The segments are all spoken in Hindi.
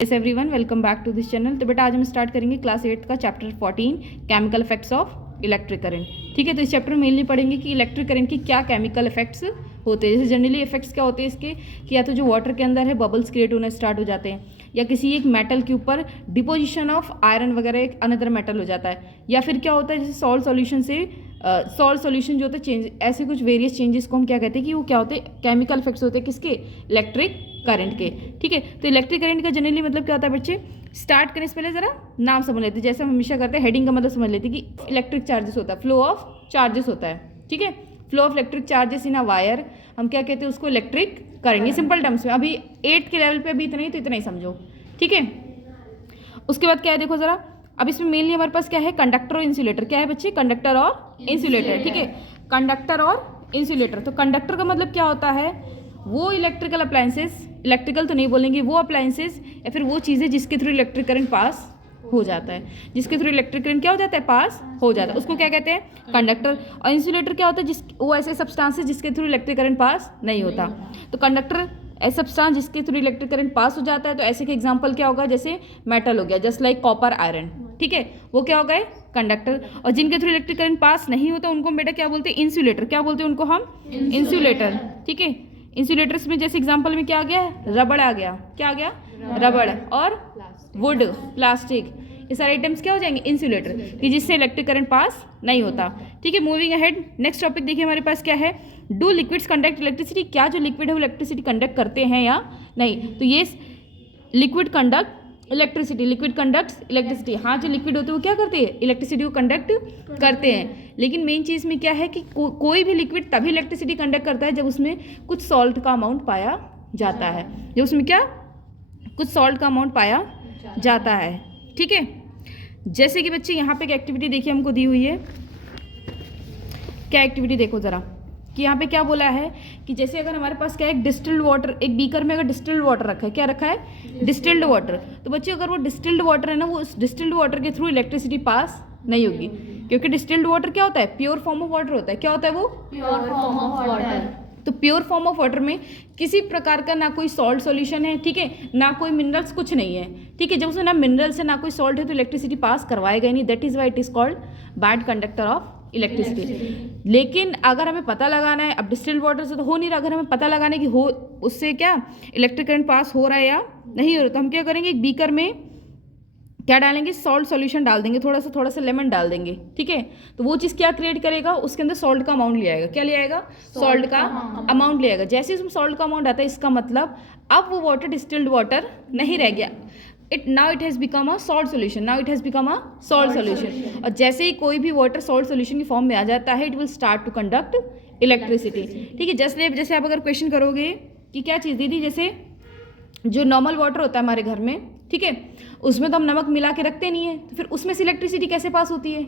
Yes everyone, welcome back to this channel. तो बेटा आज हम स्टार्ट करेंगे क्लास 8 का chapter 14 chemical effects of electric current. ठीक है, तो इस चैप्टर में मेनली पढ़ेंगे कि इलेक्ट्रिक करंट की क्या केमिकल इफेक्ट्स होते हैं। जैसे जनरली इफेक्ट्स क्या होते हैं इसके कि या तो जो वाटर के अंदर है बबल्स क्रिएट होना स्टार्ट हो जाते हैं, या किसी एक मेटल के ऊपर डिपोजिशन ऑफ आयरन वगैरह एक अनदर मेटल हो जाता है, या फिर क्या होता है जैसे सॉल्ट सॉल्यूशन से सॉल्ट सॉल्यूशन जो होता है चेंज, ऐसे कुछ वेरियस चेंजेस को हम क्या कहते हैं कि वो क्या होते हैं केमिकल इफेक्ट्स होते हैं किसके, इलेक्ट्रिक करंट के। ठीक है, तो इलेक्ट्रिक करंट का जनरली मतलब क्या होता है बच्चे, स्टार्ट करने से पहले जरा नाम समझ लेते हैं। जैसे हम हमेशा करते हैं हेडिंग का मतलब समझ लेते हैं कि इलेक्ट्रिक चार्जेस होता है, फ्लो ऑफ चार्जेस होता है। ठीक है, flow of electric charges in a wire, हम क्या कहते हैं उसको इलेक्ट्रिक करंट। ये सिंपल टर्म्स में अभी 8 के लेवल पे अभी इतना ही, तो इतना ही समझो। ठीक है, उसके बाद क्या है देखो जरा, अब इसमें मेनली हमारे पास क्या है, कंडक्टर और इंसुलेटर। क्या है बच्चे, कंडक्टर और इंसुलेटर। ठीक है, कंडक्टर और इंसुलेटर। तो कंडक्टर का मतलब क्या होता है, वो इलेक्ट्रिकल अप्लायंसेस, इलेक्ट्रिकल तो नहीं बोलेंगे, वो अप्लायंसेस या फिर वो चीज़ें जिसके थ्रू इलेक्ट्रिक करंट पास हो जाता है, जिसके थ्रू इलेक्ट्रिक करंट क्या हो जाता है, पास हो जाता है, उसको क्या कहते हैं, कंडक्टर। और इंसुलेटर क्या होता है, जिस वो ऐसे सब्सटेंसेस जिसके थ्रू इलेक्ट्रिक करंट पास नहीं होता। तो कंडक्टर ऐसा सब्सटेंस जिसके थ्रू इलेक्ट्रिक करंट पास हो जाता है। तो ऐसे के एग्जांपल क्या होगा, जैसे मेटल हो गया, जस्ट लाइक कॉपर आयरन। ठीक है, वो क्या हो गए, कंडक्टर। और जिनके थ्रू इलेक्ट्रिक करंट पास नहीं होता उनको बेटा क्या बोलते हैं, इंसुलेटर। क्या बोलते हैं उनको हम, इंसुलेटर। ठीक है, इंसुलेटर्स में जैसे एग्जांपल में क्या आ गया, रबड़ आ गया। क्या आ गया, रबड़। और वुड, प्लास्टिक, ये सारे आइटम्स क्या हो जाएंगे, इंसुलेटर, कि जिससे इलेक्ट्रिक करंट पास नहीं होता। ठीक है, मूविंग अहेड, नेक्स्ट टॉपिक देखिए हमारे पास क्या है, डू लिक्विड्स कंडक्ट इलेक्ट्रिसिटी। क्या जो लिक्विड है वो इलेक्ट्रिसिटी कंडक्ट करते हैं या नहीं। तो ये liquid conduct electricity, liquid conduct electricity. हाँ, जो लिक्विड होते हैं वो क्या करते हैं, इलेक्ट्रिसिटी को कंडक्ट करते हैं। लेकिन मेन चीज़ में क्या है कि कोई भी लिक्विड तभी इलेक्ट्रिसिटी कंडक्ट करता है जब उसमें कुछ सॉल्ट का अमाउंट पाया जाता है, जब उसमें क्या कुछ सॉल्ट का अमाउंट पाया जाता है। ठीक है, जैसे कि बच्चे यहाँ पे एक एक्टिविटी देखिए हमको दी हुई है। क्या एक्टिविटी देखो ज़रा, कि यहाँ पे क्या बोला है कि जैसे अगर हमारे पास क्या है, एक डिस्टिल्ड वाटर, एक बीकर में अगर डिस्टिल्ड वाटर रखा है, क्या रखा है, डिस्टिल्ड वाटर। तो बच्चे अगर वो डिस्टिल्ड वाटर है ना, वो उस डिस्टिल्ड वाटर के थ्रू इलेक्ट्रिसिटी पास नहीं होगी, क्योंकि डिस्टिल्ड वाटर क्या होता है, प्योर फॉर्म ऑफ वाटर होता है। क्या होता है वो, प्योर फॉर्म ऑफ वाटर। तो प्योर फॉर्म ऑफ वाटर में किसी प्रकार का ना कोई सॉल्ट सॉल्यूशन है, ठीक है, ना कोई मिनरल्स, कुछ नहीं है। ठीक है, जब उसमें ना मिनरल्स है ना कोई सॉल्ट है तो इलेक्ट्रिसिटी पास करवाएगा ही नहीं। That is why it is called bad conductor of electricity. लेकिन अगर हमें पता लगाना है, अब डिस्टिल्ड वाटर से तो हो नहीं रहा, अगर हमें पता लगाना है कि हो उससे क्या इलेक्ट्रिक करंट पास हो रहा है या नहीं हो रहा, तो हम क्या करेंगे, एक बीकर में क्या डालेंगे, सॉल्ट सॉल्यूशन डाल देंगे, थोड़ा सा लेमन डाल देंगे। ठीक है, तो वो चीज़ क्या क्रिएट करेगा, उसके अंदर सॉल्ट का अमाउंट ले आएगा। क्या ले आएगा, सॉल्ट का अमाउंट ले आएगा। जैसे उसमें सॉल्ट का अमाउंट आता है, इसका मतलब अब वो वाटर डिस्टिल्ड वाटर नहीं रह गया, now it has become a salt solution, now it has become a salt solution. और जैसे ही कोई भी वाटर सॉल्ट सोल्यूशन की फॉर्म में आ जाता है, it will start to conduct electricity. ठीक है, जैसे आप अगर क्वेश्चन करोगे कि क्या चीज़ दी थी, जैसे जो नॉर्मल वाटर होता है हमारे घर में, ठीक है, उसमें तो हम नमक मिला के रखते नहीं है, तो फिर उसमें से इलेक्ट्रिसिटी कैसे पास होती है,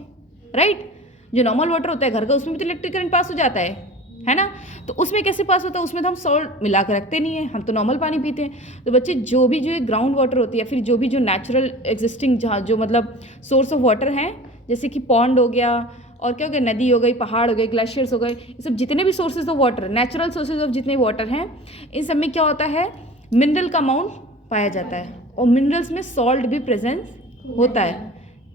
राइट। जो नॉर्मल वाटर होता है घर का, उसमें भी तो इलेक्ट्रिक करंट पास हो जाता है ना। तो उसमें कैसे पास होता है, उसमें तो हम सॉल्ट मिला के रखते नहीं है, हम तो नॉर्मल पानी पीते हैं। तो बच्चे जो ग्राउंड वाटर होती है, फिर जो नेचुरल एग्जिस्टिंग जहाँ जो मतलब सोर्स ऑफ वाटर हैं, जैसे कि पॉन्ड हो गया, और क्या हो गया, नदी हो गई, पहाड़ हो गए, ग्लेशियर्स हो गए, ये सब जितने भी sources of water, natural sources of जितने वाटर हैं, इन सब में क्या होता है, मिनरल का अमाउंट पाया जाता है। और मिनरल्स में सॉल्ट भी प्रेजेंस होता है।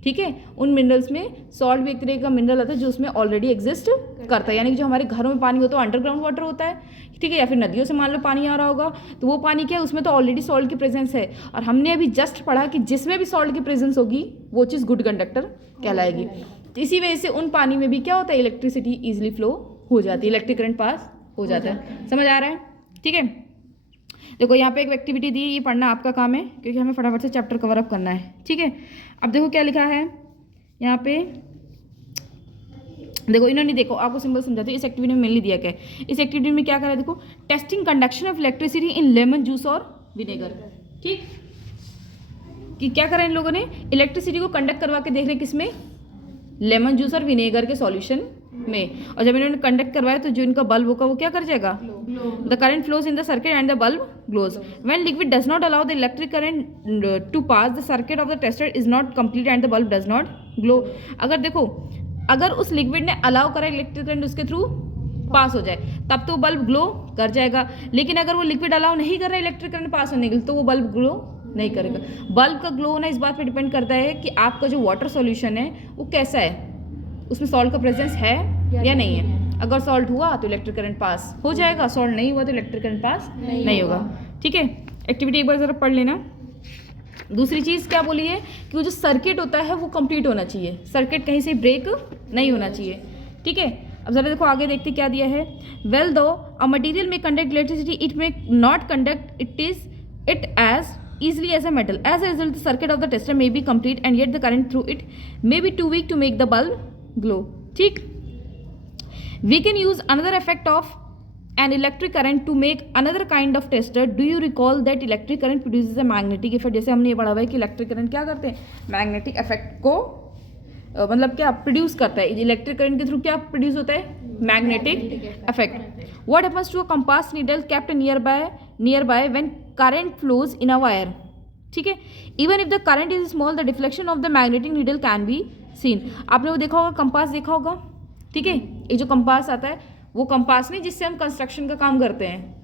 ठीक है, उन मिनरल्स में सॉल्ट भी एक तरह का मिनरल आता है जो उसमें ऑलरेडी एग्जिस्ट करता है, यानी कि जो हमारे घरों में पानी होता है अंडरग्राउंड वाटर होता है, ठीक है, या फिर नदियों से मान लो पानी आ रहा होगा, तो वो पानी क्या है, उसमें तो ऑलरेडी सॉल्ट की प्रेजेंस है। और हमने अभी जस्ट पढ़ा कि जिसमें भी सॉल्ट की प्रेजेंस होगी वो चीज़ गुड कंडक्टर कहलाएगी। तो इसी वजह से उन पानी में भी क्या होता है, इलेक्ट्रिसिटी ईजिली फ्लो हो जाती है, इलेक्ट्रिक करंट पास हो जाता है। समझ आ रहा है, ठीक है। देखो यहाँ पे एक एक्टिविटी दी, ये पढ़ना आपका काम है, क्योंकि हमें फटाफट से चैप्टर कवर अप करना है। ठीक है, अब देखो क्या लिखा है यहाँ पे, देखो इन्होंने, देखो आपको सिंपल समझाते हैं, इस एक्टिविटी में मेनली दिया क्या है, इस एक्टिविटी में क्या करा है, देखो testing conduction of electricity in lemon juice और विनेगर। ठीक, कि क्या करा इन लोगों ने, इलेक्ट्रिसिटी को कंडक्ट करवा के देख रहे किसमें, लेमन जूस और विनेगर के सॉल्यूशन में। और जब इन्होंने कंडक्ट करवाया तो जो इनका बल्ब होगा वो क्या कर जाएगा, the current flows in the circuit and the bulb glows. When liquid does not allow the electric current to pass the circuit of the tester is not complete and the bulb does not glow. अगर देखो, अगर उस लिक्विड ने अलाउ करा इलेक्ट्रिक करंट उसके थ्रू पास हो जाए तब तो बल्ब ग्लो कर जाएगा, लेकिन अगर वो लिक्विड अलाउ नहीं कर रहा है इलेक्ट्रिक करंट पास होने के लिए तो वो बल्ब ग्लो नहीं करेगा। बल्ब का ग्लो होना इस बात पे डिपेंड करता है कि आपका जो वाटर सॉल्यूशन है वो कैसा है, उसमें सॉल्ट का प्रेजेंस है या नहीं है। अगर सॉल्ट हुआ तो इलेक्ट्रिक करंट पास हो जाएगा, सॉल्ट नहीं हुआ तो इलेक्ट्रिक करंट पास नहीं होगा। ठीक है, एक्टिविटी एक बार ज़रा पढ़ लेना। दूसरी चीज़ क्या बोली है कि वो जो सर्किट होता है वो कंप्लीट होना चाहिए, सर्किट कहीं से ब्रेक नहीं होना चाहिए। ठीक है, अब ज़रा देखो आगे देखते क्या दिया है। Well though a material may conduct electricity it may not conduct it as easily as a metal. As a result, the circuit of the tester may be complete and yet the current through it may be too weak to make the bulb glow. ठीक, we can use another effect of an electric current to make another kind of tester. Do you recall that electric current produces a magnetic effect? जैसे हमने ये पढ़ा हुआ है कि इलेक्ट्रिक करंट क्या करते हैं, मैग्नेटिक इफेक्ट को मतलब क्या प्रोड्यूस करता है। इलेक्ट्रिक करंट के थ्रू क्या प्रोड्यूस होता है, magnetic effect. What happens to a compass needle kept nearby when current flows in a wire. ठीक है, even if the current is small the deflection of the magnetic needle can be seen. आपने वो देखा होगा, कंपास देखा होगा। ठीक है, ये जो कंपास आता है वो कंपास नहीं जिससे हम कंस्ट्रक्शन का काम करते हैं,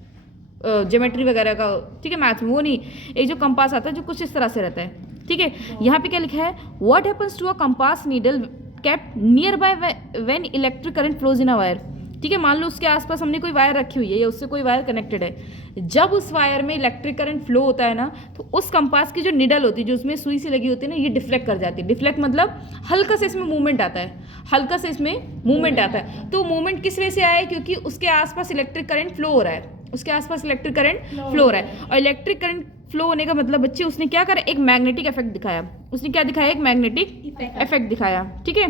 ज्योमेट्री वगैरह का, ठीक है, मैथ में, वो नहीं। एक जो कंपास आता है जो कुछ इस तरह से रहता है। ठीक है, यहाँ पे क्या लिखा है, what happens to a compass needle kept nearby when electric current flows in a wire. ठीक है, मान लो उसके आसपास हमने कोई वायर रखी हुई है या उससे कोई वायर कनेक्टेड है, जब उस वायर में इलेक्ट्रिक करंट फ्लो होता है ना तो उस कंपास की जो निडल होती है, जो उसमें सुई सी लगी होती है ना, ये डिफ्लेक्ट कर जाती है। डिफ्लेक्ट मतलब हल्का से इसमें मूवमेंट आता है, हल्का से इसमें मूवमेंट आता है। तो मूवमेंट किस वजह से आया है, क्योंकि उसके आसपास इलेक्ट्रिक करंट फ्लो हो रहा है, उसके आसपास इलेक्ट्रिक करंट फ्लो हो रहा है। और इलेक्ट्रिक करंट फ्लो होने का मतलब बच्चे उसने क्या करा, एक मैग्नेटिक इफेक्ट दिखाया। उसने क्या दिखाया, एक मैग्नेटिक इफेक्ट दिखाया। ठीक है,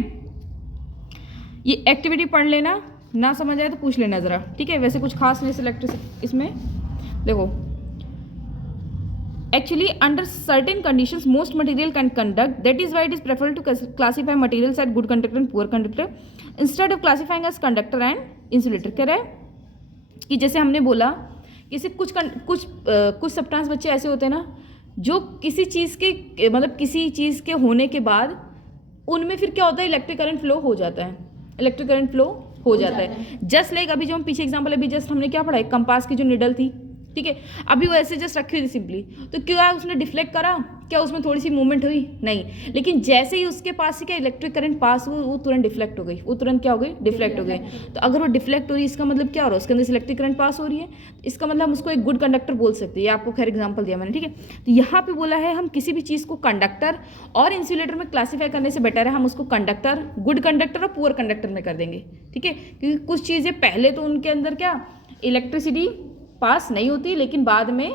ये एक्टिविटी पढ़ लेना, ना समझ आए तो पूछ लेना ज़रा। ठीक है, वैसे कुछ खास नहीं इलेक्ट्रिसिटी इसमें। देखो, actually under certain conditions most material can conduct, that is why it is preferred to classify materials at good conductor and poor conductor instead of classifying as conductor and insulator. कह रहा है कि जैसे हमने बोला कि कुछ सब्सटेंस बच्चे ऐसे होते हैं ना जो किसी चीज़ के मतलब किसी चीज़ के होने के बाद उनमें फिर क्या होता है, इलेक्ट्रिक करंट फ्लो हो जाता है, इलेक्ट्रिक करंट फ्लो हो जाता है। जस्ट लाइक अभी जो हम पीछे एग्जांपल अभी जस्ट हमने क्या पढ़ा है, कंपास की जो निडल थी। ठीक है, अभी वो ऐसे जस्ट रखी हुई थी सिंपली, तो क्या उसने डिफ्लेक्ट करा, क्या उसमें थोड़ी सी मूवमेंट हुई, नहीं। लेकिन जैसे ही उसके पास से क्या इलेक्ट्रिक करंट पास हुआ, वो तुरंत डिफ्लेक्ट हो गई, वो तुरंत क्या हो गई, डिफ्लेक्ट हो गई। तो अगर वो डिफ्लेक्ट हो रही है इसका मतलब क्या हो रहा है, उसके अंदर से इलेक्ट्रिक करंट पास हो रही है, इसका मतलब हम उसको एक गुड कंडक्टर बोल सकते हैं। ये आपको खैर एग्जाम्पल दिया मैंने। ठीक है, तो यहाँ पे बोला है हम किसी भी चीज़ को कंडक्टर और इंसुलेटर में क्लासीफाई करने से बेटर है हम उसको कंडक्टर, गुड कंडक्टर और पुअर कंडक्टर में कर देंगे। ठीक है, क्योंकि कुछ चीज़ें पहले तो उनके अंदर क्या इलेक्ट्रिसिटी पास नहीं होती, लेकिन बाद में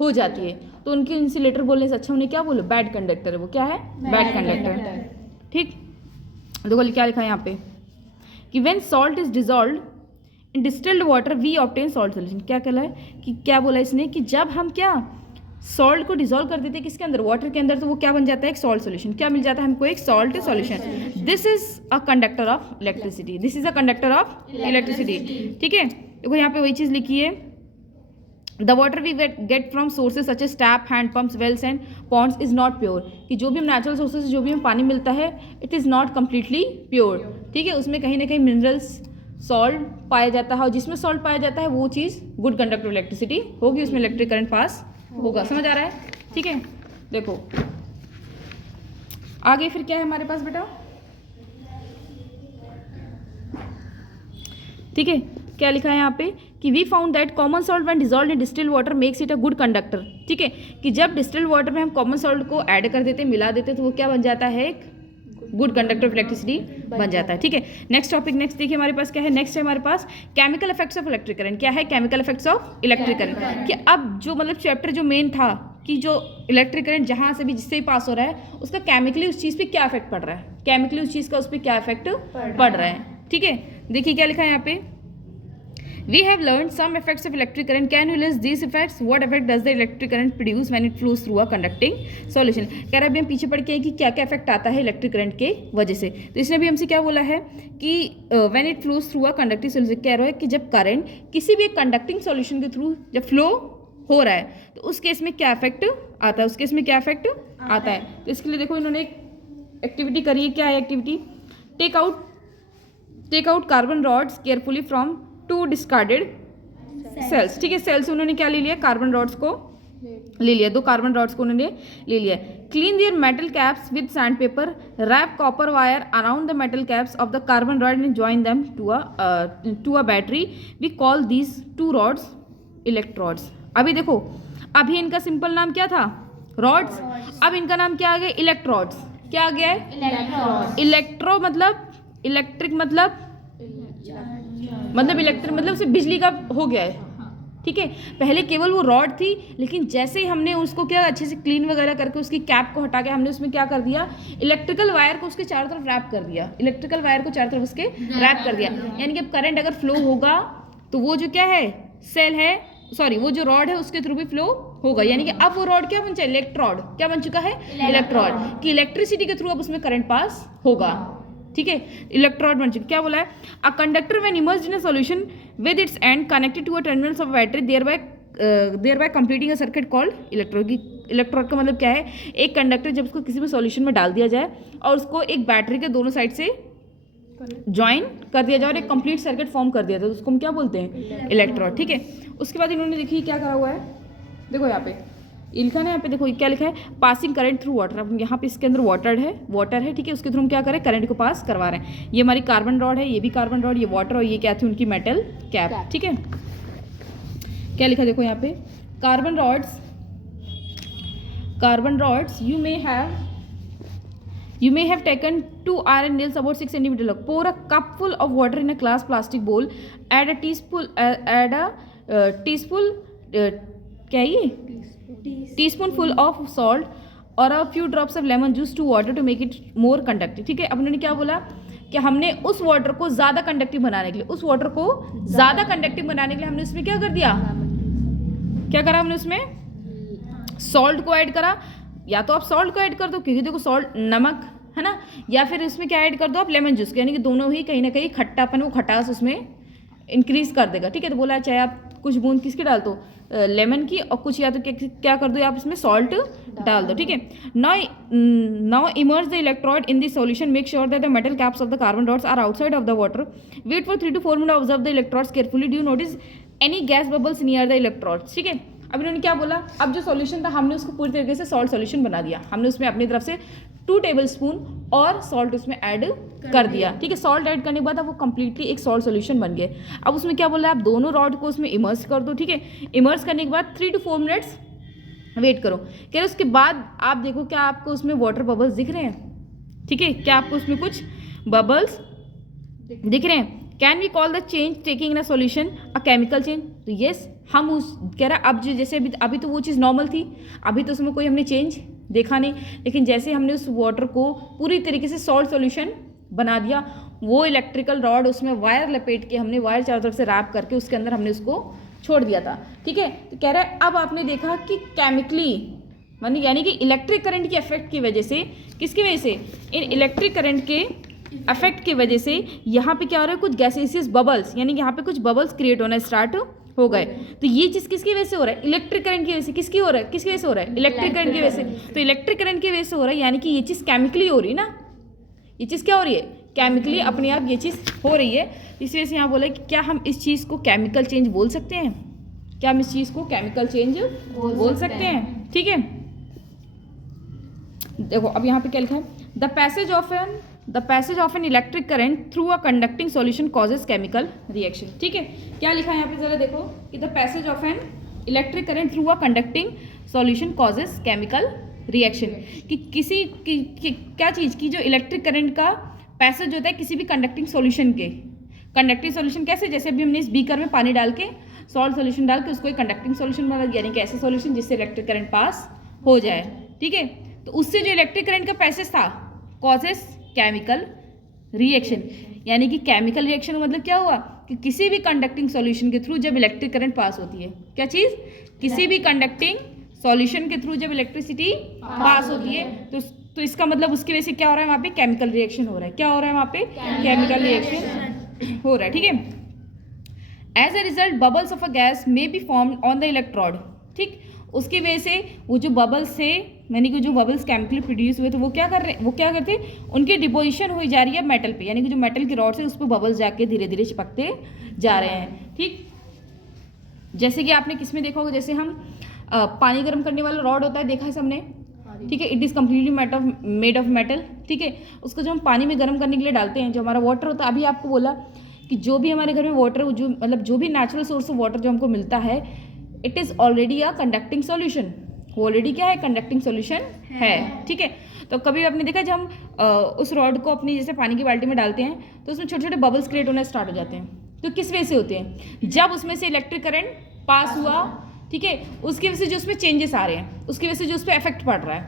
हो जाती है, तो उनकी इंसुलेटर बोलने से अच्छा उन्हें क्या बोलो, बैड कंडक्टर है। वो क्या है, बैड कंडक्टर। ठीक, देखो क्या लिखा है यहाँ पे कि when salt is dissolved in distilled water we obtain salt solution. क्या कहला है कि क्या बोला इसने कि जब हम क्या सॉल्ट को डिजोल्व कर देते हैं किसके अंदर, वाटर के अंदर, तो वो क्या बन जाता है, एक सॉल्ट सॉल्यूशन। क्या मिल जाता है हमको, एक salt solution. This is a conductor of electricity, this is a conductor of electricity. ठीक है, देखो यहाँ पे वही चीज़ लिखी है, the water we get from sources such as tap, hand pumps, wells and ponds is not pure. कि जो भी हम नेचुरल सोर्सेज जो भी हमें पानी मिलता है it is not completely pure. ठीक है, उसमें कहीं ना कहीं मिनरल्स, सॉल्ट पाया जाता है, और जिसमें सॉल्ट पाया जाता है वो चीज़ गुड कंडक्टर इलेक्ट्रिसिटी होगी, उसमें इलेक्ट्रिक करंट पास होगा। समझ आ रहा है। ठीक है, देखो आगे फिर क्या है हमारे पास बेटा। ठीक है, क्या लिखा है यहाँ पे कि we found that common salt when dissolved in distilled water makes it a good conductor. ठीक है, कि जब डिस्टिल्ड वाटर में हम कॉमन सॉल्ट को ऐड कर देते, मिला देते, तो वो क्या बन जाता है, एक गुड कंडक्टर ऑफ इलेक्ट्रिसिटी बन जाता है। ठीक है, नेक्स्ट टॉपिक, नेक्स्ट देखिए हमारे पास क्या है, नेक्स्ट है हमारे पास chemical effects of electric current. क्या है, chemical effects of electric current. कि अब जो मतलब चैप्टर जो मेन था कि जो इलेक्ट्रिक करंट जहाँ से भी जिससे भी पास हो रहा है उसका केमिकली उस चीज़ पे क्या इफेक्ट पड़ रहा है, केमिकली उस चीज़ का उस पर क्या इफेक्ट पड़ रहा है। ठीक है, देखिए क्या लिखा है यहाँ पे, we have learned some effects of electric current. Can you list these effects? What effect does the electric current produce when it flows through a conducting solution? कह रहा है अभी हम पीछे पढ़ के कि क्या क्या इफेक्ट आता है इलेक्ट्रिक करंट के वजह से। तो इसने भी हमसे क्या बोला है कि when it flows through a conducting solution, कह रहा है कि जब करंट किसी भी एक कंडक्टिंग सॉल्यूशन के थ्रू जब फ्लो हो रहा है तो उस केस में क्या इफेक्ट आता है, उस केस में क्या इफेक्ट आता है। तो इसके लिए देखो इन्होंने एक एक्टिविटी करी है। क्या है activity, take out carbon rods carefully from 2 discarded cells. ठीक है, सेल्स उन्होंने क्या ले लिया, कार्बन रॉड्स को ले लिया, 2 कार्बन रॉड्स को उन्होंने ले लिया। Clean their metal caps with sandpaper, wrap copper wire around the metal caps of the carbon rod and join them to a battery, we call these 2 rods electrodes. अभी देखो, अभी इनका सिंपल नाम क्या था, रॉड्स, अब इनका नाम क्या आ गया, इलेक्ट्रोड्स। क्या आ गया है, इलेक्ट्रोड। इलेक्ट्रो मतलब इलेक्ट्रिक मतलब इलेक्ट्रिक मतलब सिर्फ बिजली का हो गया है, ठीक है। पहले केवल वो रॉड थी, लेकिन जैसे ही हमने उसको क्या अच्छे से क्लीन वगैरह करके उसकी कैप को हटा के हमने उसमें क्या कर दिया, इलेक्ट्रिकल वायर को उसके चारों तरफ रैप कर दिया, इलेक्ट्रिकल वायर को चारों तरफ उसके रैप कर दिया। यानी कि अब करंट अगर फ्लो होगा तो वो जो क्या है, सेल है, सॉरी वो जो रॉड है उसके थ्रू भी फ्लो होगा। यानी कि अब वो रॉड क्या बन चुका है, इलेक्ट्रोड क्या बन चुका है, इलेक्ट्रोड, कि इलेक्ट्रिसिटी के थ्रू अब उसमें करंट पास होगा, ठीक है। इलेक्ट्रोड बन चुका, क्या बोला है, a conductor when immersed in a solution with its end connected to a terminals of battery thereby completing a circuit called electrode. Electrode का मतलब क्या है, एक कंडक्टर जब उसको किसी भी सॉल्यूशन में डाल दिया जाए और उसको एक बैटरी के दोनों साइड से ज्वाइन कर दिया जाए और एक कंप्लीट सर्किट फॉर्म कर दिया जाए, तो उसको हम क्या बोलते हैं, इलेक्ट्रोड, ठीक है। उसके बाद इन्होंने देखिए क्या करा हुआ है, देखो यहाँ पे लिखा ना, यहाँ पे देखो क्या लिखा है, पासिंग करंट थ्रू वाटर। अब यहाँ पे इसके अंदर वाटर है, ठीक है, उसके थ्रू हम क्या करें, करंट को पास करवा रहे हैं। ये हमारी कार्बन रॉड है, ये भी कार्बन रॉड, ये वाटर और ये क्या थी, उनकी मेटल कैप, ठीक है। क्या लिखा देखो यहाँ पे, carbon rods you may have taken 2 iron nails about 6 centimeter long. Pour a cup full of water in a glass plastic bowl. Add a teaspoon क्या है ये, teaspoonful of salt और a few drops of lemon juice to water to make it more conductive, ठीक है। अब उन्होंने क्या बोला कि हमने उस वाटर को ज़्यादा कंडक्टिव बनाने के लिए, हमने उसमें क्या कर दिया, क्या करा हमने उसमें सॉल्ट को ऐड करा। या तो आप सॉल्ट को ऐड कर दो, क्योंकि देखो सॉल्ट नमक है ना, या फिर इसमें क्या ऐड कर दो आप, लेमन जूस, यानी कि दोनों ही कहीं ना कहीं खट्टापन, वो खटास उसमें इंक्रीज कर देगा, ठीक है। तो बोला चाहे आप कुछ बूंद किसकी डाल दो, लेमन की, और कुछ या तो क्या कर दो आप इसमें सॉल्ट डाल दो, ठीक है। Now immerse the electrode in the solution, make sure that the metal caps of the carbon rods are outside of the water, wait for 3 to 4 minutes, observe the electrodes carefully, do notice any gas bubbles near the electrodes, ठीक है। अब इन्होंने क्या बोला, अब जो सॉल्यूशन था हमने उसको पूरी तरीके से सॉल्ट सॉल्यूशन बना दिया, हमने उसमें अपनी तरफ से 2 tablespoon और सॉल्ट उसमें ऐड कर दिया, ठीक है। सॉल्ट ऐड करने के बाद अब वो कंप्लीटली एक सॉल्ट सॉल्यूशन बन गया। अब उसमें क्या बोला है, आप दोनों रॉड को उसमें इमर्स कर दो, ठीक है। इमर्स करने के बाद 3 to 4 minutes वेट करो, कह रहे उसके बाद आप देखो क्या आपको उसमें वाटर बबल्स दिख रहे हैं, ठीक है, क्या आपको उसमें कुछ बबल्स दिख रहे हैं। Can we call the change taking in a solution a chemical change, तो येस, हम उस कह रहा अब जो जैसे अभी तो वो चीज़ नॉर्मल थी, अभी तो उसमें कोई हमने चेंज देखा नहीं, लेकिन जैसे हमने उस वाटर को पूरी तरीके से सॉल्ट सॉल्यूशन बना दिया, वो इलेक्ट्रिकल रॉड उसमें वायर लपेट के हमने वायर चारों तरफ से रैप करके उसके अंदर हमने उसको छोड़ दिया था, ठीक है। तो कह रहा है अब आपने देखा कि केमिकली यानी कि इलेक्ट्रिक करंट की इफेक्ट की वजह से, किसकी वजह से, इन इलेक्ट्रिक करंट के इफेक्ट की वजह से यहाँ पे क्या हो रहा है, कुछ गैसेसियस बबल्स, यानी कि यहाँ पे कुछ बबल्स क्रिएट होना स्टार्ट हो गए। तो ये चीज़ किसकी वजह से हो रहा है, इलेक्ट्रिक करंट की वजह से। किसकी वजह से हो रहा है, इलेक्ट्रिक करंट की वजह से। तो इलेक्ट्रिक करंट की वजह से हो रहा है, यानी कि ये चीज़ केमिकली हो रही है ना, ये चीज़ क्या हो रही है, केमिकली अपने आप ये चीज़ हो रही है। इस वजह से यहाँ बोला कि क्या हम इस चीज़ को केमिकल चेंज बोल सकते हैं, क्या हम इस चीज़ को केमिकल चेंज बोल सकते हैं, ठीक है। देखो अब यहाँ पे क्या लिखा है, the passage of an electric current through a conducting solution causes chemical reaction, ठीक है। क्या लिखा है यहाँ पे जरा देखो कि the passage of an electric current through a conducting solution causes chemical reaction, कि किसी क्या चीज़ की जो इलेक्ट्रिक करंट का पैसेज होता है किसी भी कंडक्टिंग सॉल्यूशन के, कंडक्टिंग सॉल्यूशन कैसे, जैसे अभी हमने इस बीकर में पानी डाल के सॉल्ट सॉल्यूशन डाल के उसको एक कंडक्टिंग सॉल्यूशन बना दिया, यानी कि ऐसे सॉल्यूशन जिससे इलेक्ट्रिक करंट पास हो जाए, ठीक है। तो उससे जो इलेक्ट्रिक करंट का पैसेज था कॉजेस केमिकल रिएक्शन, यानी कि केमिकल रिएक्शन का मतलब क्या हुआ कि किसी भी कंडक्टिंग सॉल्यूशन के थ्रू जब इलेक्ट्रिक करंट पास होती है, क्या चीज़, किसी भी कंडक्टिंग सॉल्यूशन के थ्रू जब इलेक्ट्रिसिटी पास होती है, तो इसका मतलब उसकी वजह से क्या हो रहा है, वहाँ पे केमिकल रिएक्शन हो रहा है। क्या हो रहा है वहाँ पे, केमिकल रिएक्शन हो रहा है, ठीक है। As a result bubbles of a gas may be formed on the electrode, ठीक। उसकी वजह से वो जो बबल्स थे, यानी कि जो बबल्स केमिकली प्रोड्यूस हुए, तो वो क्या करते, उनकी डिपोजिशन हुई जा रही है मेटल पे, यानी कि जो मेटल की रॉड है उस पर बबल्स जाके धीरे धीरे चिपकते जा रहे हैं, ठीक। जैसे कि आपने किस में देखा होगा, जैसे हम पानी गर्म करने वाला रॉड होता है, देखा है सबने, ठीक है। It is completely made of metal, ठीक है। उसको जो हम पानी में गर्म करने के लिए डालते हैं, जो हमारा वाटर होता है, अभी आपको बोला कि जो भी हमारे घर में वाटर, जो मतलब जो भी नेचुरल सोर्स ऑफ वाटर जो हमको मिलता है, it is already a conducting solution. वो ऑलरेडी क्या है, कंडक्टिंग सॉल्यूशन है, ठीक है। तो कभी आपने देखा जब हम उस रॉड को अपनी जैसे पानी की बाल्टी में डालते हैं तो उसमें छोटे छोटे बबल्स क्रिएट होना स्टार्ट हो जाते हैं। तो किस वजह से होते हैं, जब उसमें से इलेक्ट्रिक करंट पास हुआ, ठीक है, उसकी वजह से जो उसमें चेंजेस आ रहे हैं, उसकी वजह से जो उस पर इफेक्ट पड़ रहा है,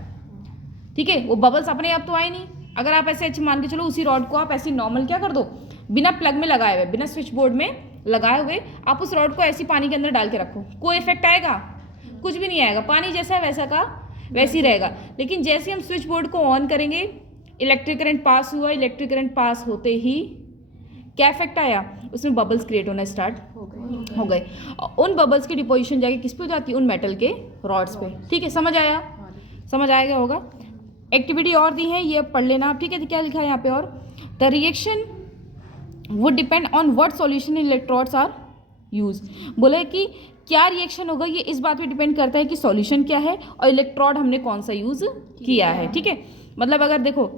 ठीक है। वो बबल्स अपने आप तो आए नहीं। अगर आप ऐसे अच्छे मान के चलो, उसी रॉड को आप ऐसे नॉर्मल क्या कर दो, बिना प्लग में लगाए हुए, बिना स्विच बोर्ड में लगाए हुए, आप उस रॉड को ऐसी पानी के अंदर डाल के रखो, कोई इफेक्ट आएगा? कुछ भी नहीं आएगा। पानी जैसा है वैसा का वैसे ही रहेगा। लेकिन जैसे हम स्विच बोर्ड को ऑन करेंगे, इलेक्ट्रिक करंट पास हुआ, इलेक्ट्रिक करंट पास होते ही क्या इफेक्ट आया, उसमें बबल्स क्रिएट होना स्टार्ट हो गए। उन बबल्स की डिपोजिशन जाके किस पे हो जाती है, उन मेटल के रॉड्स पे, ठीक है। समझ आया? समझ आएगा होगा। एक्टिविटी और दी है, ये पढ़ लेना आप, ठीक है। तो क्या लिखा है यहाँ पे, और the reaction would depend on what solution electrodes are use. बोला है कि क्या रिएक्शन होगा, ये इस बात पे डिपेंड करता है कि सॉल्यूशन क्या है और इलेक्ट्रोड हमने कौन सा यूज किया है, ठीक है। मतलब अगर देखो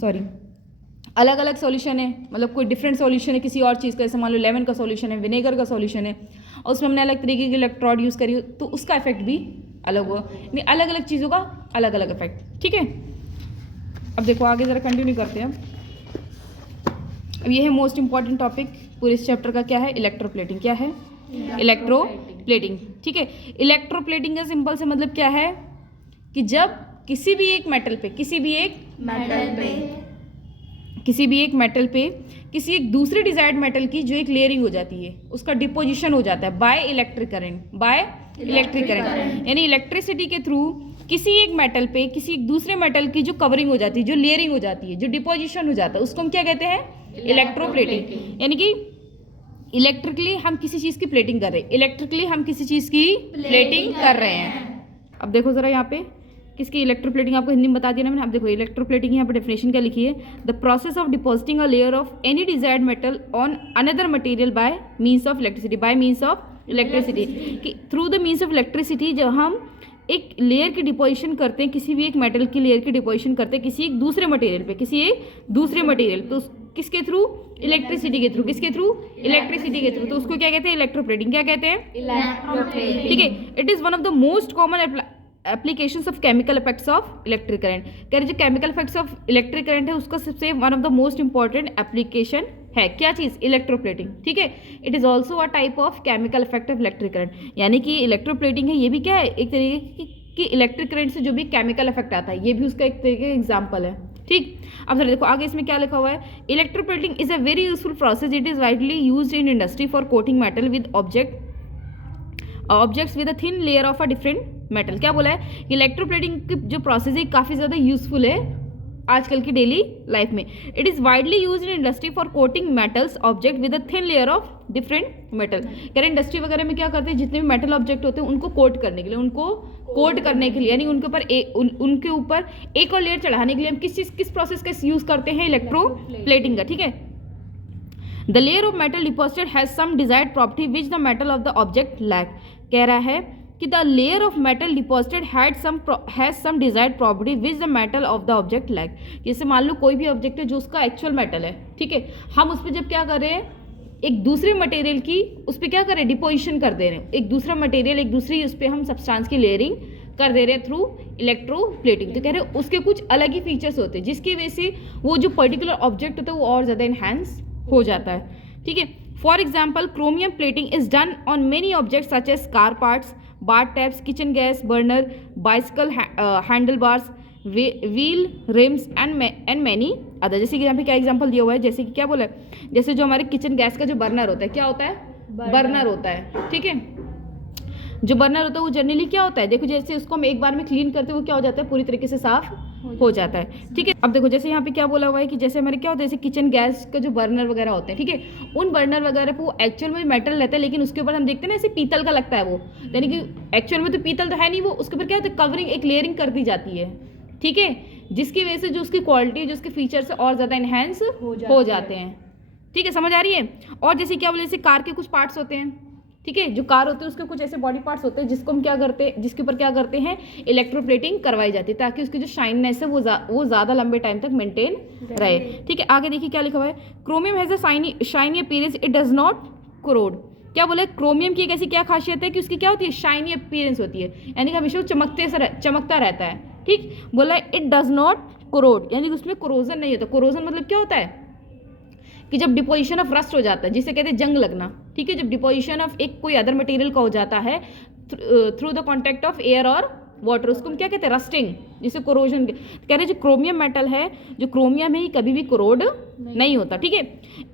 सॉरी, अलग अलग सॉल्यूशन है, मतलब कोई डिफरेंट सॉल्यूशन है किसी और चीज़ का, जैसे मान लो लेमन का सॉल्यूशन है, विनेगर का सॉल्यूशन है, और उसमें हमने अलग तरीके की इलेक्ट्रोड यूज़ करी, तो उसका इफेक्ट भी अलग हुआ। यानी अलग अलग चीज़ों का अलग अलग इफेक्ट, ठीक है। अब देखो आगे ज़रा कंटिन्यू करते हैं। अब ये है मोस्ट इंपॉर्टेंट टॉपिक पूरे इस चैप्टर का, क्या है, इलेक्ट्रोप्लेटिंग। क्या है, इलेक्ट्रोप्लेटिंग, ठीक है। इलेक्ट्रोप्लेटिंग का सिंपल से मतलब क्या है कि जब किसी भी एक मेटल पे, किसी भी एक किसी एक दूसरे डिजायर्ड मेटल की जो एक लेयरिंग हो जाती है, उसका डिपोजिशन हो जाता है बाय इलेक्ट्रिक करंट, यानी इलेक्ट्रिसिटी के थ्रू किसी एक मेटल पे किसी एक दूसरे मेटल की जो कवरिंग हो जाती है, जो लेयरिंग हो जाती है, जो डिपोजिशन हो जाता है, उसको हम क्या कहते हैं, इलेक्ट्रोप्लेटिंग। यानी कि इलेक्ट्रिकली हम किसी चीज़ की प्लेटिंग कर रहे हैं, अब देखो ज़रा यहाँ पे किसकी इलेक्ट्रोप्लेटिंग आपको हिंदी में बता दिया ना मैंने। अब देखो इलेक्ट्रोप्लेटिंग यहाँ पे डेफिनेशन क्या लिखी है, the process of depositing a layer of any desired metal on another material by means of electricity, कि through the means of electricity जब हम एक लेयर की डिपोजिशन करते हैं, किसी भी एक मेटल की लेयर की डिपोजिशन करते हैं किसी एक दूसरे मटेरियल पे, तो किसके थ्रू, इलेक्ट्रिसिटी के थ्रू, तो उसको क्या कहते हैं, इलेक्ट्रोप्लेटिंग। क्या कहते हैं, ठीक है। It is one of the most common applications of chemical effects of electric current. कह रहे जो chemical effects of electric current है उसका सबसे one of the most important application है क्या चीज़, इलेक्ट्रोप्लेटिंग, ठीक है। It is also a type of chemical effect of electric current, यानी कि इलेक्ट्रोप्लेटिंग है, ये भी क्या है, एक तरीके की इलेक्ट्रिक करंट से जो भी केमिकल इफेक्ट आता है, ये भी उसका एक तरीके का एग्जाम्पल है, ठीक। अब सर देखो आगे इसमें क्या लिखा हुआ है, electroplating is a very useful process, it is widely used in industry for coating metal with objects with a thin layer of a different metal. क्या बोला है, इलेक्ट्रोप्लेटिंग की जो प्रोसेस है काफ़ी ज़्यादा यूजफुल है आजकल की डेली लाइफ में। It is widely use in industry for coating metals object with a thin layer of different metal. कह रहे इंडस्ट्री वगैरह में क्या करते हैं, जितने भी मेटल ऑब्जेक्ट होते हैं उनको कोट करने के लिए, यानी उनके ऊपर एक और लेयर चढ़ाने के लिए हम किस प्रोसेस का यूज़ करते हैं, इलेक्ट्रोप्लेटिंग का, ठीक है। The layer of metal deposited has some desired property which the metal of the object lack. कह रहा है कि the layer of metal deposited has some desired property which the metal of the object lack. जैसे मान लो कोई भी ऑब्जेक्ट है जो उसका एक्चुअल मेटल है, ठीक है, हम उस पर जब क्या कर रहे हैं, एक दूसरे मटेरियल की उस पर क्या कर रहे हैं, डिपोजिशन कर दे रहे हैं, एक दूसरा मटेरियल एक दूसरी उस पर हम सब्सटेंस की लेयरिंग कर दे रहे हैं थ्रू इलेक्ट्रोप्लेटिंग। तो कह रहे हैं उसके कुछ अलग ही फीचर्स होते हैं जिसकी वजह से वो जो पर्टिकुलर ऑब्जेक्ट होता है वो और ज़्यादा इन्हांस हो जाता है, ठीक है। For example chromium plating is done on many object such as car parts, bath taps, kitchen gas burner, bicycle handle bars, wheel rims and many other. जैसे कि यहाँ पे क्या एग्जांपल दिया हुआ है, जैसे कि क्या बोला है, जैसे जो हमारे किचन गैस का जो बर्नर होता है, क्या होता है, बर्नर होता है, ठीक है। जो बर्नर होता है वो जनरली क्या होता है, देखो जैसे उसको हम एक बार में क्लीन करते हैं वो क्या हो जाता है, पूरी तरीके से साफ हो जाता है, ठीक है। अब देखो जैसे यहाँ पे क्या बोला हुआ है कि जैसे हमारे क्या होता है, जैसे किचन गैस का जो बर्नर वगैरह होते हैं, ठीक है, उन बर्नर वगैरह पे वो एक्चुअल में मेटल रहता है, लेकिन उसके ऊपर हम देखते हैं ना ऐसे पीतल का लगता है वो, यानी कि एक्चुअल में तो पीतल तो है नहीं, वो उसके ऊपर क्या होता है, कवरिंग, एक लेयरिंग कर दी जाती है, ठीक है, जिसकी वजह से जो उसकी क्वालिटी, जो उसके फीचर्स और ज़्यादा इन्हेंस हो जाते हैं, ठीक है, समझ आ रही है। और जैसे क्या बोले, जैसे कार के कुछ पार्ट्स होते हैं, ठीक है। जो कार होते हैं उसके कुछ ऐसे बॉडी पार्ट्स होते हैं जिसको हम क्या करते हैं, जिसके ऊपर क्या करते हैं, इलेक्ट्रोप्लेटिंग करवाई जाती है ताकि उसकी जो शाइननेस है वो ज़्यादा लंबे टाइम तक मेंटेन रहे। ठीक है, आगे देखिए क्या लिखा हुआ है, chromium has a shiny appearance, it does not corrode. क्या बोला, क्रोमियम की एक ऐसी क्या खासियत है कि उसकी क्या होती है, शाइनी अपीयरेंस होती है, यानी कि हमेशा वो चमकता रहता है। ठीक, बोला इट डज नॉट कोरोड, यानी कि उसमें कोरोजन नहीं होता। कोरोजन मतलब क्या होता है कि जब डिपोजिशन ऑफ रस्ट हो जाता है, जिसे कहते हैं जंग लगना। ठीक है, जब डिपोजिशन ऑफ एक कोई अदर मटेरियल का हो जाता है through the contact of air और वाटर, उसको हम क्या कहते हैं, रस्टिंग, जिसे कोरोजन कह रहे हैं। जो क्रोमियम मेटल है, जो क्रोमियम है, ये कभी भी कोरोड नहीं होता। ठीक है,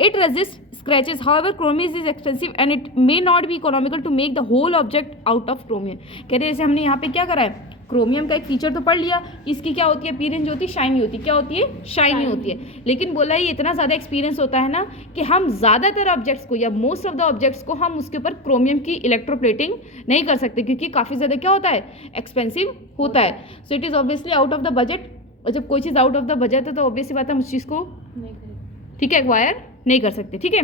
it resist scratches, however chromium is expensive and it may not be economical to make the whole object out of chromium. कह रहे हैं जैसे हमने यहाँ पे क्या करा है, क्रोमियम का एक फीचर तो पढ़ लिया, इसकी क्या होती है, अपीयरेंस जो होती है शाइनी होती है। क्या होती है, शाइनी होती है। लेकिन बोला ये इतना ज़्यादा एक्सपीरियंस होता है ना कि हम ज़्यादातर ऑब्जेक्ट्स को या मोस्ट ऑफ द ऑब्जेक्ट्स को हम उसके ऊपर क्रोमियम की इलेक्ट्रोप्लेटिंग नहीं कर सकते क्योंकि काफ़ी ज़्यादा क्या होता है, एक्सपेंसिव होता है। So it is obviously out of the budget, और जब कोई चीज़ आउट ऑफ द बजट है तो ऑब्वियसली बात है हम उस चीज़ को ठीक है एक्वायर नहीं कर सकते। ठीक है,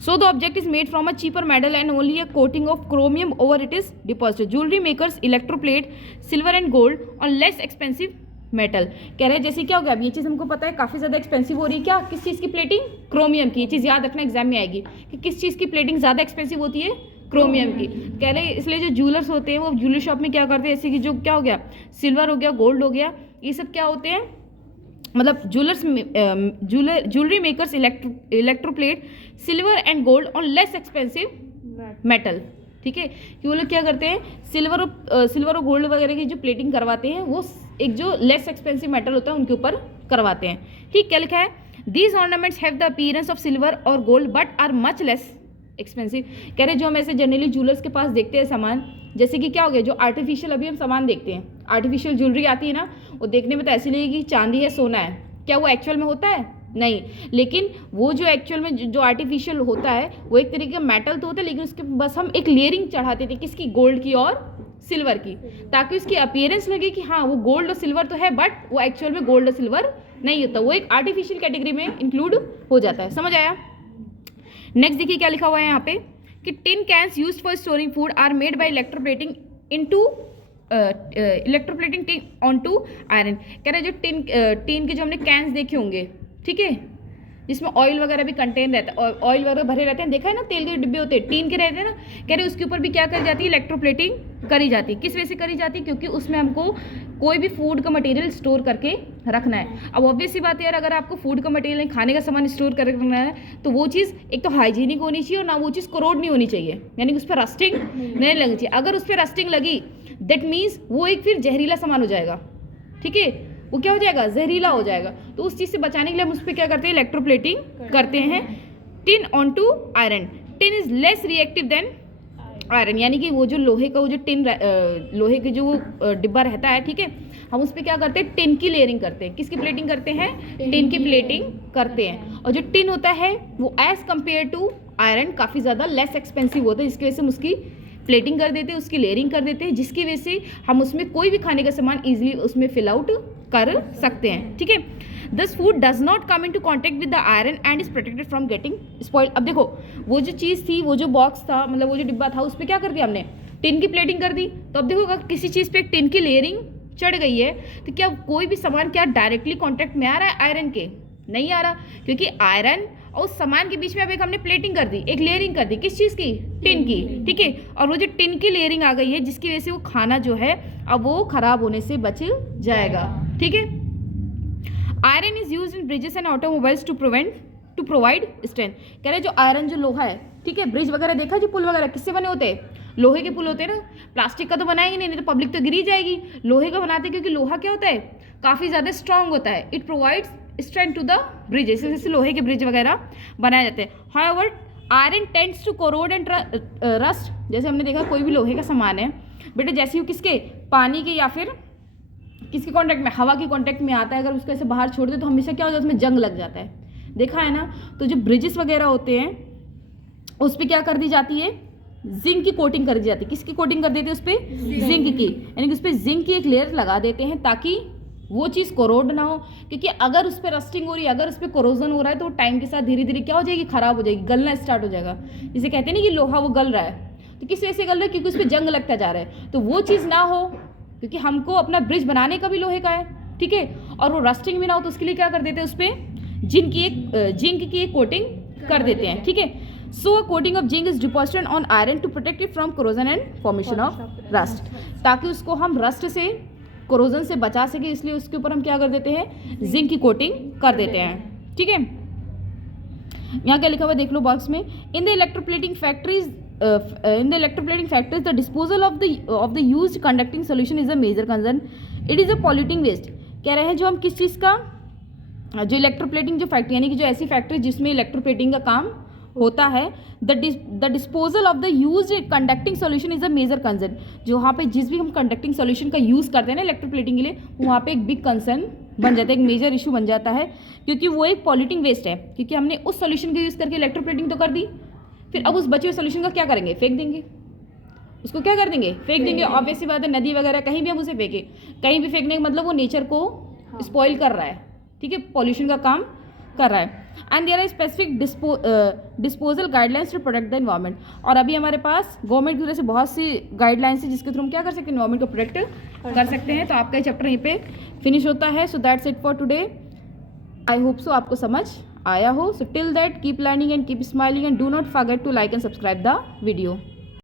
so the object is made from a cheaper metal and only a coating of chromium over it is deposited. Jewelry makers electroplate silver and gold on less expensive metal. कह रहे हैं जैसे क्या हो गया, अब ये चीज़ हमको पता है काफ़ी ज़्यादा एक्सपेंसिव हो रही है, क्या, किस चीज़ की प्लेटिंग, क्रोमियम की। ये चीज़ याद रखना एग्जाम में आएगी कि किस चीज़ की प्लेटिंग ज़्यादा एक्सपेंसिव होती है, क्रोमियम की। कह रहे हैं इसलिए जो ज्वेलर्स होते हैं वो ज्वेलरी शॉप में क्या करते हैं, जैसे कि जो क्या हो गया, सिल्वर हो गया, गोल्ड हो गया, ये सब क्या होते हैं, मतलब jewellery makers electroplate silver and gold on less expensive metal. ठीक है, कि वो लोग क्या करते हैं, सिल्वर और गोल्ड वगैरह की जो प्लेटिंग करवाते हैं वो एक जो लेस एक्सपेंसिव मेटल होता है उनके ऊपर करवाते हैं। ठीक, क्या लिखा है, these ornaments have the appearance of silver और gold but are much less expensive. कह रहे जो हम ऐसे जनरली ज्वेलर्स के पास देखते हैं सामान, जैसे कि क्या हो गया, जो आर्टिफिशियल अभी हम सामान देखते हैं, आर्टिफिशियल ज्वेलरी आती है ना, वो देखने में तो ऐसी लगेगी चांदी है, सोना है, क्या वो एक्चुअल में होता है, नहीं। लेकिन वो जो एक्चुअल में जो आर्टिफिशियल होता है वो एक तरीके का मेटल तो होता है, लेकिन उसके बस हम एक लेयरिंग चढ़ाते थे, किसकी, गोल्ड की और सिल्वर की, ताकि उसकी अपीयरेंस लगे कि हाँ वो गोल्ड और सिल्वर तो है, बट वो एक्चुअल में गोल्ड और सिल्वर नहीं होता, वो एक आर्टिफिशियल कैटेगरी में इंक्लूड हो जाता है। समझ आया। नेक्स्ट देखिए क्या लिखा हुआ है यहाँ पे कि tin cans used for storing food are made by electroplating onto iron. कह रहे जो टिन के जो हमने कैंस देखे होंगे, ठीक है, जिसमें ऑयल वगैरह भी कंटेन रहता है, ऑयल वगैरह भरे रहते हैं, देखा है ना, तेल के डिब्बे होते हैं, टीन के रहते हैं ना। कह रहे उसके ऊपर भी क्या करी जाती है, इलेक्ट्रोप्लेटिंग करी जाती है। किस वजह से करी जाती है, क्योंकि उसमें हमको कोई भी फूड का मटेरियल स्टोर करके रखना है। अब ऑब्वियस सी बात है यार, अगर आपको फूड का मटेरियल, खाने का सामान स्टोर करके रखना है तो वो चीज़ एक तो हाइजीनिक होनी चाहिए और ना वो चीज़ कोरोड नहीं होनी चाहिए, यानी कि उस पर रस्टिंग नहीं लगनी चाहिए। अगर उस पर रस्टिंग लगी दैट मीन्स वो एक फिर जहरीला सामान हो जाएगा, ठीक है, वो क्या हो जाएगा, जहरीला हो जाएगा। तो उस चीज़ से बचाने के लिए हम उस पर क्या करते हैं, इलेक्ट्रोप्लेटिंग करते हैं। Tin onto iron, tin is less reactive than iron, यानी कि वो जो लोहे का वो जो टिन लोहे के जो वो डिब्बा रहता है, ठीक है, हम उस पर क्या करते हैं, टिन की लेयरिंग करते हैं। किसकी प्लेटिंग करते हैं, टिन की प्लेटिंग करते हैं। और जो टिन होता है वो एज कम्पेयर टू आयरन काफ़ी ज़्यादा लेस एक्सपेंसिव होता है, जिसकी वजह से हम उसकी प्लेटिंग कर देते हैं, उसकी लेयरिंग कर देते हैं, जिसकी वजह से हम उसमें कोई भी खाने का सामान ईजिली उसमें फिल आउट कर सकते हैं, ठीक है। This food does not come into contact with the iron and is protected from getting spoiled. अब देखो वो जो चीज़ थी, वो जो बॉक्स था, मतलब वो जो डिब्बा था, उस पर क्या कर दिया हमने, टिन की प्लेटिंग कर दी। तो अब देखो अगर किसी चीज़ पे टिन की लेयरिंग चढ़ गई है तो क्या कोई भी सामान क्या डायरेक्टली कॉन्टेक्ट में आ रहा है आयरन के, नहीं आ रहा, क्योंकि आयरन और उस सामान के बीच में अब एक हमने प्लेटिंग कर दी, एक लेयरिंग कर दी, किस चीज़ की, टिन की, ठीक है। और वो जो टिन की लेयरिंग आ गई है जिसकी वजह से वो खाना जो है अब वो खराब होने से बच जाएगा, ठीक है। Iron is use in bridges and automobiles to provide strength. कह रहे जो आयरन जो लोहा है, ठीक है, ब्रिज वगैरह देखा, जो पुल वगैरह किससे बने होते हैं, लोहे के पुल होते हैं ना। प्लास्टिक का तो बनाएंगे नहीं तो पब्लिक तो गिरी जाएगी, लोहे का बनाते हैं क्योंकि लोहा क्या होता है, काफ़ी ज़्यादा स्ट्रॉन्ग होता है। It provides strength to the bridges, जैसे लोहे के ब्रिज वगैरह बनाए जाते हैं। However iron tends to corrode and rust, जैसे हमने देखा कोई भी लोहे का सामान है बेटा, जैसे वो किसके, पानी के या फिर किसके कांटेक्ट में, हवा के कांटेक्ट में आता है, अगर उसको ऐसे बाहर छोड़ दे तो हमेशा क्या हो जाता है, उसमें जंग लग जाता है, देखा है ना। तो जो ब्रिजेस वगैरह होते हैं उस पर क्या कर दी जाती है, जिंक की कोटिंग कर दी जाती है। किसकी कोटिंग कर देते हैं उस पर, जिंक की, यानी कि उस पर जिंक की एक लेयर लगा देते हैं ताकि वो चीज़ कोरोड ना हो, क्योंकि अगर उस पर रस्टिंग हो रही है, अगर उस पर कोरोजन हो रहा है तो टाइम के साथ धीरे धीरे क्या हो जाएगी, खराब हो जाएगी, गलना स्टार्ट हो जाएगा। जिसे कहते हैं ना कि लोहा वो गल रहा है, तो किस वजह से गल रहा है, क्योंकि उस पर जंग लगता जा रहा है। तो वो चीज़ ना हो, क्योंकि हमको अपना ब्रिज बनाने का भी लोहे का है, ठीक है, और वो रस्टिंग भी ना हो, तो उसके लिए क्या कर देते हैं, उस पर जिंक की एक कोटिंग कर देते हैं, ठीक है। So coating of zinc is deposited on iron to protect it from corrosion and formation of rust, ताकि उसको हम रस्ट से, कोरोजन से बचा सके, इसलिए उसके ऊपर हम क्या कर देते हैं, जिंक की कोटिंग कर देते हैं, ठीक है। यहाँ क्या लिखा हुआ देख लो बॉक्स में, in the electroplating factories the disposal of the used conducting solution is a major concern, it is a polluting waste. कह रहे हैं जो हम किस चीज़ का, जो इलेक्ट्रोप्लेटिंग जो फैक्ट्री, यानी कि जो ऐसी फैक्ट्री जिसमें इलेक्ट्रोप्लेटिंग का काम होता है, the disposal of the use conducting solution is a major concern, जो वहाँ पे जिस भी हम कंडक्टिंग सोल्यूशन का यूज़ करते हैं ना इलेक्ट्रोप्लेटिंग के लिए, वहाँ पे एक बिग कंसर्न बन जाता है, एक मेजर इशू बन जाता है, क्योंकि वो एक पॉल्यूटिंग वेस्ट है, क्योंकि हमने उस सोल्यूशन का यूज़ करके इलेक्ट्रोप्लेटिंग तो कर दी, फिर अब उस बचे हुए सोल्यूशन का क्या करेंगे, फेंक देंगे, उसको क्या कर देंगे, फेंक देंगे। ऑब्वियसली बात है, नदी वगैरह कहीं भी हम उसे फेंके, कहीं भी फेंकने का मतलब वो नेचर को स्पॉइल कर रहा है, ठीक है, पॉल्यूशन का काम कर रहा है। And there are specific disposal guidelines to protect the environment, और अभी हमारे पास गवर्नमेंट की तरफ से बहुत सी गाइडलाइंस है जिसके थ्रू हम क्या कर सकते हैं, इन्वायरमेंट को प्रोटेक्ट कर सकते हैं। तो आपका ये चैप्टर यहीं पे फिनिश होता है। So that's it for today, I hope so आपको समझ आया हो। So till that keep learning and keep smiling and do not forget to like and subscribe the video.